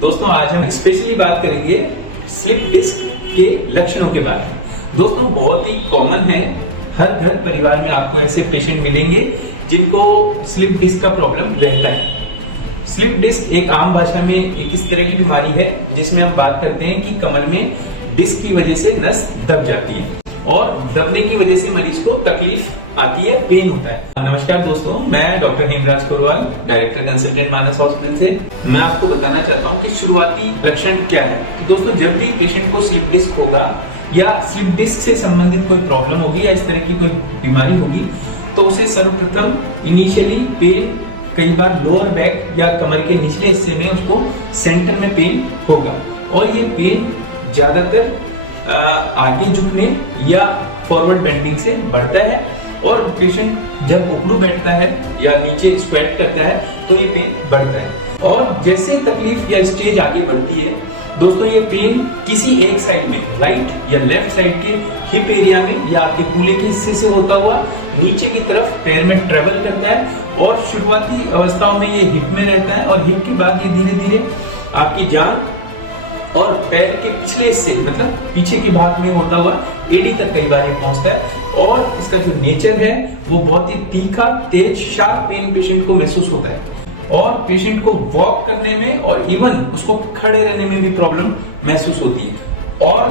दोस्तों आज हम स्पेशली बात करेंगे स्लिप डिस्क के लक्षणों के बारे में। दोस्तों बहुत ही कॉमन है, हर घर परिवार में आपको ऐसे पेशेंट मिलेंगे जिनको स्लिप डिस्क का प्रॉब्लम रहता है। स्लिप डिस्क एक आम भाषा में एक इस तरह की बीमारी है जिसमें हम बात करते हैं कि कमर में डिस्क की वजह से नस दब जाती है और दबने की वजह से मरीज को तकलीफ आती है, पेन होता है। नमस्कार दोस्तों, मैं डॉक्टर हेमराज कोरवाल, डायरेक्टर कंसल्टेंट मानस हॉस्पिटल से। मैं आपको बताना चाहता हूँ कि शुरुआती लक्षण क्या है। तो दोस्तों जब भी पेशेंट को स्लिप डिस्क होगा या स्लिप डिस्क से संबंधित कोई प्रॉब्लम होगी या इस तरह की कोई बीमारी होगी तो उसे सर्वप्रथम इनिशियली पेन, कई बार लोअर बैक या कमर के निचले हिस्से में उसको सेंटर में पेन होगा और ये पेन ज्यादातर आगे झुकने या फॉरवर्ड बेंडिंग से बढ़ता है और पेशेंट जब उखड़ू बैठता है या नीचे स्क्वैट करता है तो ये पेन बढ़ता है। और जैसे तकलीफ या स्टेज आगे बढ़ती है दोस्तों, ये पेन किसी एक साइड में, राइट या लेफ्ट साइड के हिप एरिया में या आपके कूल्हे के हिस्से से होता हुआ नीचे की तरफ पैर में ट्रेवल करता है और शुरुआती अवस्थाओं में ये हिप में रहता है और हिप के बाद ये धीरे धीरे आपकी जांघ और पैर के पिछले हिस्से मतलब पीछे के भाग में होता हुआ एडी तक कई बार ये पहुंचता है और इसका जो नेचर है वो बहुत ही तीखा, तेज, शार्प पेन पेशेंट को महसूस होता है और पेशेंट को वॉक करने में और इवन उसको खड़े रहने में भी प्रॉब्लम महसूस होती है। और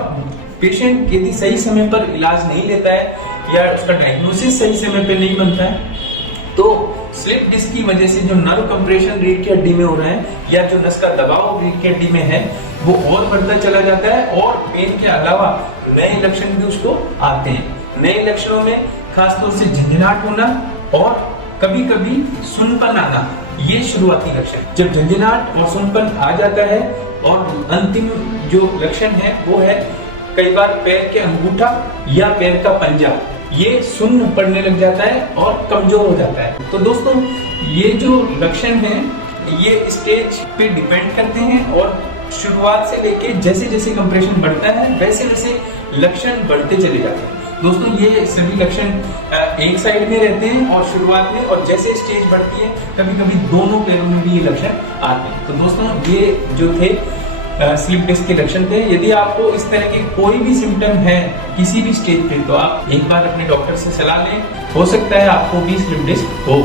पेशेंट यदि सही समय पर इलाज नहीं लेता है या उसका डायग्नोसिस सही समय पर नहीं बनता है तो स्लिप डिस्क की वजह से जो नर्व कंप्रेशन रीढ़ की हड्डी में हो रहा है या जो नस का दबाव रीढ़ की हड्डी में है वो और बढ़ता चला जाता है और पेन के अलावा नए लक्षण भी उसको आते हैं। नए लक्षणों में खासतौर से झंझनाहट होना और कभी कभी सुनपन आना, ये शुरुआती लक्षण। जब झंझनाहट और सुनपन आ जाता है और अंतिम जो लक्षण है वो है कई बार पैर के अंगूठा या पैर का पंजा ये सुन्न पड़ने लग जाता है और कमजोर हो जाता है। तो दोस्तों ये जो लक्षण हैं ये स्टेज पे डिपेंड करते हैं और शुरुआत से लेके जैसे जैसे कंप्रेशन बढ़ता है वैसे वैसे लक्षण बढ़ते चले जाते हैं। दोस्तों ये सभी लक्षण एक साइड में रहते हैं और शुरुआत में, और जैसे स्टेज बढ़ती है कभी कभी दोनों पैरों में भी ये लक्षण आते हैं। तो दोस्तों ये जो थे स्लिप डिस्क के लक्षण थे। यदि आपको इस तरह के कोई भी सिम्टम है किसी भी स्टेज पे तो आप एक बार अपने डॉक्टर से सलाह लें, हो सकता है आपको भी स्लिप डिस्क हो।